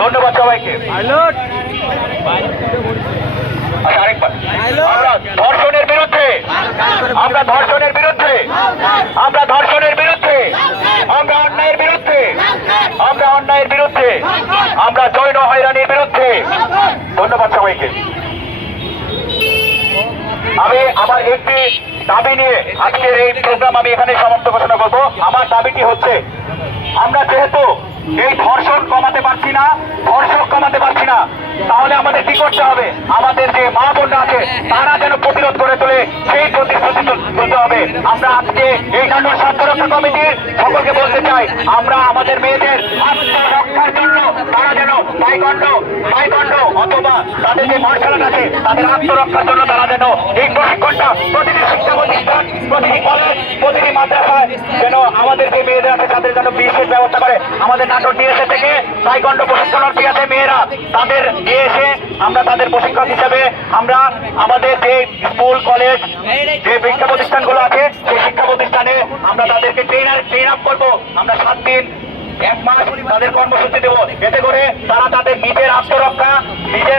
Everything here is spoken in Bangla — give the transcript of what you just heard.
ধন্যবাদ সবাইকে। আরেকবার আমরা ধর্ষণের বিরুদ্ধে, আমরা ধর্ষণের বিরুদ্ধে, আমরা ধর্ষণের বিরুদ্ধে, আমরা অন্যায়ের বিরুদ্ধে, আমরা অন্যায়ের বিরুদ্ধে, আমরা যৌন হয়রানির বিরুদ্ধে। ধন্যবাদ সবাইকে। আমি আমার একটি দাবি নিয়ে আজকের এই প্রোগ্রাম আমি এখানে সমাপ্ত ঘোষণা করব। আমার দাবিটি হচ্ছে, আমরা যেহেতু এই ধর্ষণ কমাতে পারছি না, ধর্ষক কমাতে পারছি না, তাহলে আমাদের কি করতে হবে? আমাদের যে মা বোনরা আছে তারা যেন প্রতিরোধ করে তোলে, সেই প্রতিশ্রুতি তুলতে হবে। আমরা আজকে এই নাটোর স্বাস্থ্যরক্ষা কমিটির সকলকে বলতে চাই, আমরা আমাদের মেয়েদের আত্মরক্ষার জন্য তারা যেন তাইকোয়ান্ডো অথবা তাদের যে মার্শাল আর্ট আছে তাদের আত্মরক্ষার জন্য তারা যেন এই প্রশিক্ষণটা প্রতিটি শিক্ষা প্রতিষ্ঠান, প্রতিটি কলেজ, প্রতিটি মাদ্রাসায় যেন আমাদের যে মেয়েদের আছে তাদের যেন বিশেষ ব্যবস্থা করে। আমাদের নাটোর ডিএসএ থেকে তাইকোয়ান্ডো প্রশিক্ষণার্থী আছে মেয়েরা, তাদের নিয়ে এসে আমরা তাদের প্রশিক্ষক হিসেবে আমরা আমাদের যে স্কুল কলেজ যে শিক্ষা প্রতিষ্ঠানগুলো আছে সেই শিক্ষা প্রতিষ্ঠানে আমরা তাদেরকে ট্রেন আপ করবো। আমরা 7 দিন 1 মাস তাদের কর্মসূচি দেবো, এতে করে তারা তাদের নিজের আত্মরক্ষা নিজে